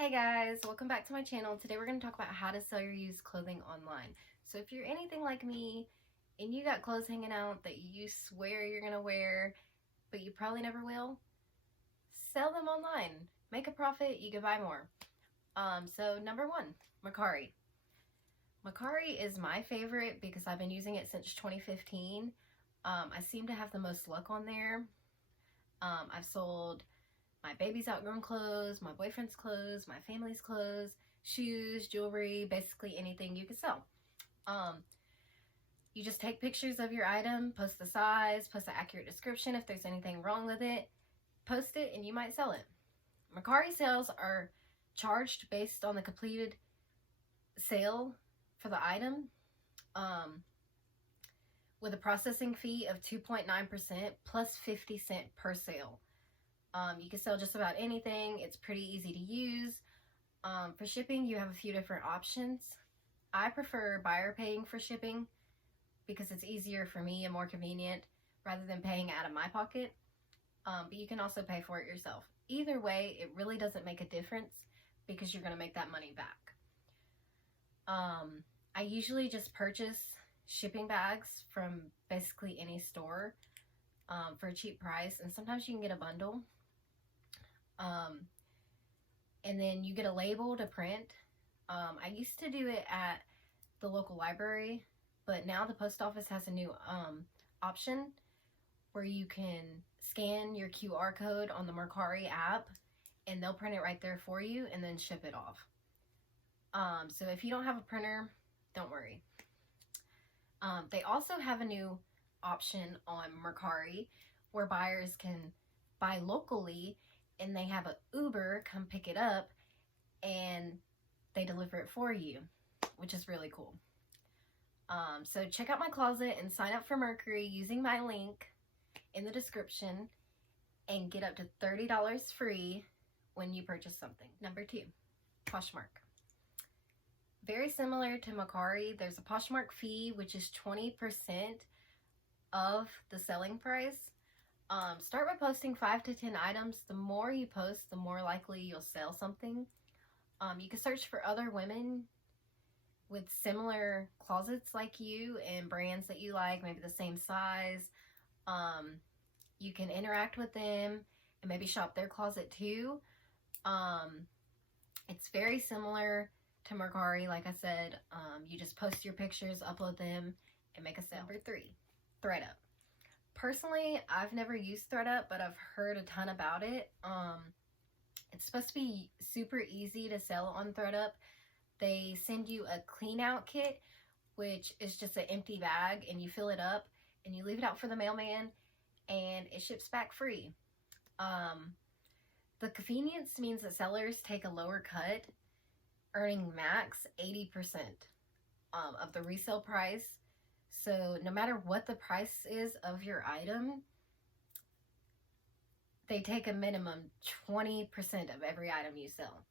Hey guys, welcome back to my channel. Today we're going to talk about how to sell your used clothing online. So if you're anything like me and you got clothes hanging out that you swear you're going to wear, but you probably never will, sell them online. Make a profit, you can buy more. So number one, Mercari. Mercari is my favorite because I've been using it since 2015. I seem to have the most luck on there. I've sold my baby's outgrown clothes, my boyfriend's clothes, my family's clothes, shoes, jewelry, basically anything you could sell. You just take pictures of your item, post the size, post an accurate description if there's anything wrong with it, post it, and you might sell it. Mercari sales are charged based on the completed sale for the item, with a processing fee of 2.9% plus 50 cents per sale. You can sell just about anything. It's pretty easy to use. For shipping, you have a few different options. I prefer buyer paying for shipping because it's easier for me and more convenient rather than paying out of my pocket. But you can also pay for it yourself. Either way, it really doesn't make a difference because you're going to make that money back. I usually just purchase shipping bags from basically any store for a cheap price, and sometimes you can get a bundle. And then you get a label to print. I used to do it at the local library, but now the post office has a new option where you can scan your QR code on the Mercari app and they'll print it right there for you and then ship it off. So if you don't have a printer, don't worry. They also have a new option on Mercari where buyers can buy locally and they have an Uber come pick it up and they deliver it for you, which is really cool. So check out my closet and sign up for Mercari using my link in the description and get up to $30 free when you purchase something. Number two, Poshmark. Very similar to Mercari, there's a Poshmark fee, which is 20% of the selling price. Start by posting 5 to 10 items. The more you post, the more likely you'll sell something. You can search for other women with similar closets like you and brands that you like, maybe the same size. You can interact with them and maybe shop their closet too. It's very similar to Mercari, like I said. You just post your pictures, upload them, and make a sale. Number three, ThredUp. Personally, I've never used ThredUp, but I've heard a ton about it. It's supposed to be super easy to sell on ThredUp. They send you a clean out kit, which is just an empty bag, and you fill it up and you leave it out for the mailman and it ships back free. The convenience means that sellers take a lower cut, earning max 80% of the resale price. So no matter what the price is of your item, they take a minimum 20% of every item you sell.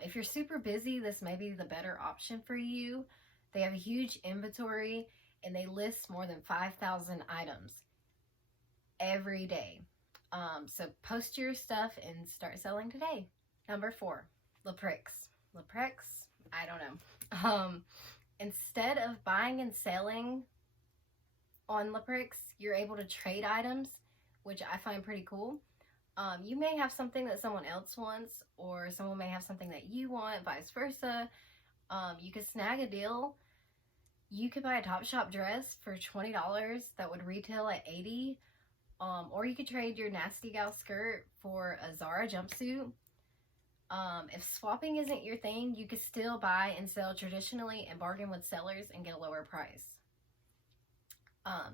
If you're super busy, this may be the better option for you. They have a huge inventory and they list more than 5,000 items every day. So post your stuff and start selling today. Number four, Leprix. Leprix, I don't know. Instead of buying and selling on Leprix, you're able to trade items, which I find pretty cool. You may have something that someone else wants, or someone may have something that you want, vice versa. You could snag a deal. You could buy a Topshop dress for $20 that would retail at $80. Or you could trade your Nasty Gal skirt for a Zara jumpsuit. If swapping isn't your thing, you could still buy and sell traditionally and bargain with sellers and get a lower price.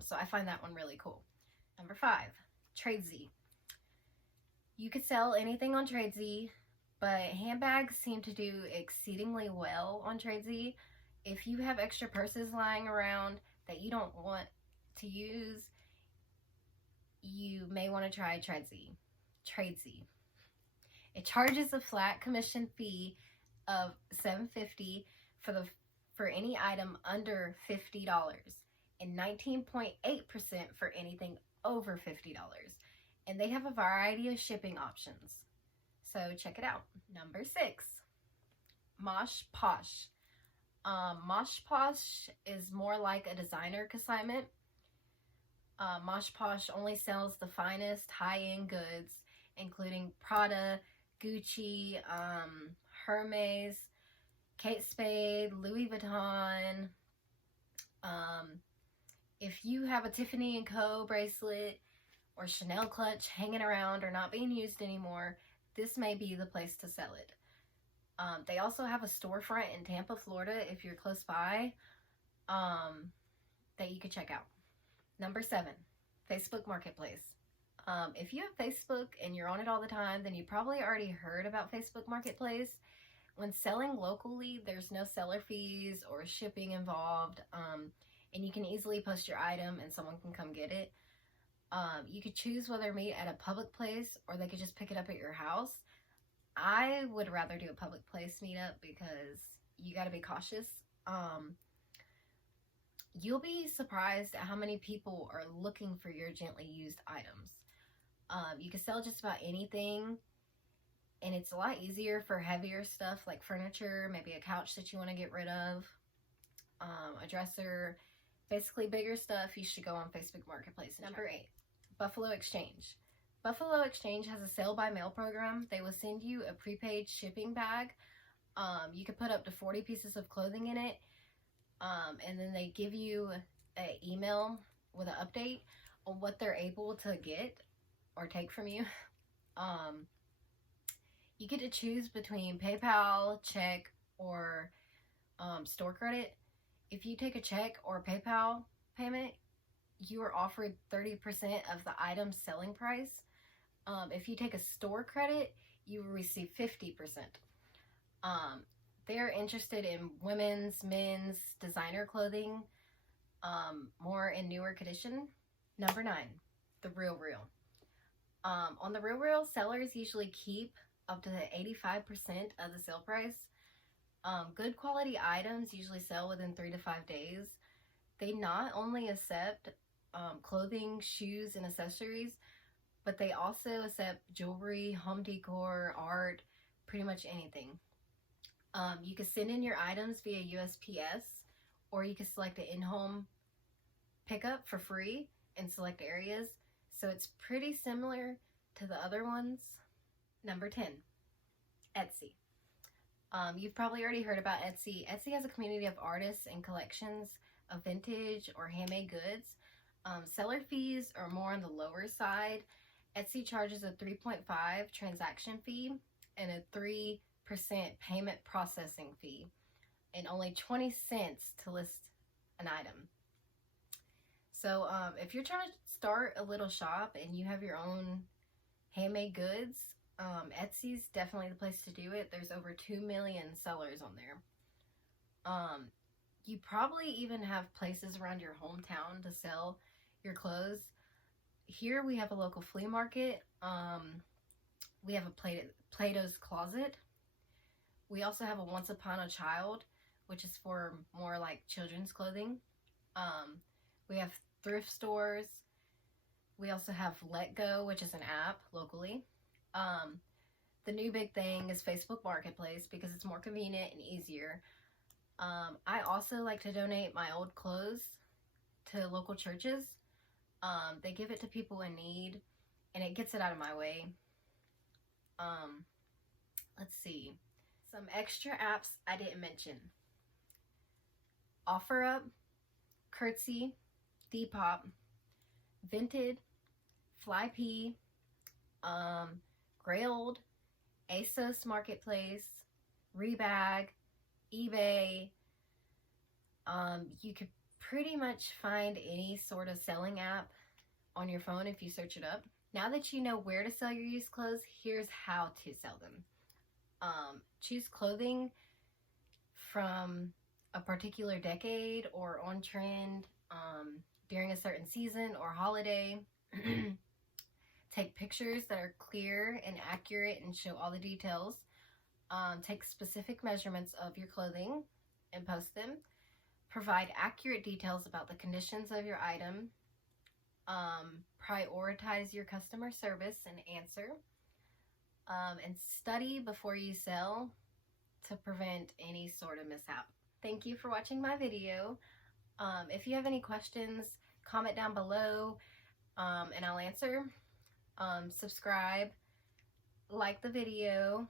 So I find that one really cool. Number five, Tradesy. You could sell anything on Tradesy, but handbags seem to do exceedingly well on Tradesy. If you have extra purses lying around that you don't want to use, you may want to try Tradesy. It charges a flat commission fee of $7.50 for any item under $50 and 19.8% for anything over $50. And they have a variety of shipping options. So check it out. Number 6, Mosh Posh. Mosh Posh is more like a designer consignment. Mosh Posh only sells the finest high-end goods, including Prada, Gucci, Hermes, Kate Spade, Louis Vuitton. If you have a Tiffany & Co. bracelet or Chanel clutch hanging around or not being used anymore, this may be the place to sell it. They also have a storefront in Tampa, Florida, if you're close by, that you could check out. Number 7, Facebook Marketplace. If you have Facebook and you're on it all the time, then you probably already heard about Facebook Marketplace. When selling locally, there's no seller fees or shipping involved, and you can easily post your item and someone can come get it. You could choose whether to meet at a public place or they could just pick it up at your house. I would rather do a public place meetup because you got to be cautious. You'll be surprised at how many people are looking for your gently used items. You can sell just about anything, and it's a lot easier for heavier stuff like furniture, maybe a couch that you want to get rid of, a dresser, basically bigger stuff. You should go on Facebook Marketplace. Number 8, Buffalo Exchange. Buffalo Exchange has a sale by mail program. They will send you a prepaid shipping bag. You can put up to 40 pieces of clothing in it. And then they give you an email with an update on what they're able to get or take from you. You get to choose between PayPal, check, or store credit. If you take a check or PayPal payment, you are offered 30% of the item's selling price. If you take a store credit, you will receive 50%. They're interested in women's, men's, designer clothing, more in newer condition. Number 9, The RealReal. On The RealReal, sellers usually keep up to 85% of the sale price. Good quality items usually sell within 3 to 5 days. They not only accept clothing, shoes, and accessories, but they also accept jewelry, home decor, art, pretty much anything. You can send in your items via USPS, or you can select an in-home pickup for free in select areas. So it's pretty similar to the other ones. Number 10, Etsy. You've probably already heard about Etsy. Etsy has a community of artists and collections of vintage or handmade goods. Seller fees are more on the lower side. Etsy charges a 3.5 transaction fee and a 3% payment processing fee, and only 20 cents to list an item. So if you're trying to start a little shop and you have your own handmade goods, Etsy's definitely the place to do it. There's over 2 million sellers on there. You probably even have places around your hometown to sell your clothes. Here we have a local flea market. We have a Plato's Closet. We also have a Once Upon a Child, which is for more like children's clothing. We have thrift stores. We also have Let Go, which is an app locally. The new big thing is Facebook Marketplace because it's more convenient and easier. I also like to donate my old clothes to local churches. They give it to people in need, and it gets it out of my way. Let's see. Some extra apps I didn't mention. OfferUp, Curtsy, Depop, Vinted, Flypea, Grailed, ASOS Marketplace, Rebag, eBay. You could pretty much find any sort of selling app on your phone if you search it up. Now that you know where to sell your used clothes, here's how to sell them. Choose clothing from a particular decade or on trend during a certain season or holiday. Take pictures that are clear and accurate and show all the details. Take specific measurements of your clothing and post them. Provide accurate details about the conditions of your item. Prioritize your customer service and answer. and study before you sell to prevent any sort of mishap. Thank you for watching my video. If you have any questions, comment down below and I'll answer. Subscribe, like the video,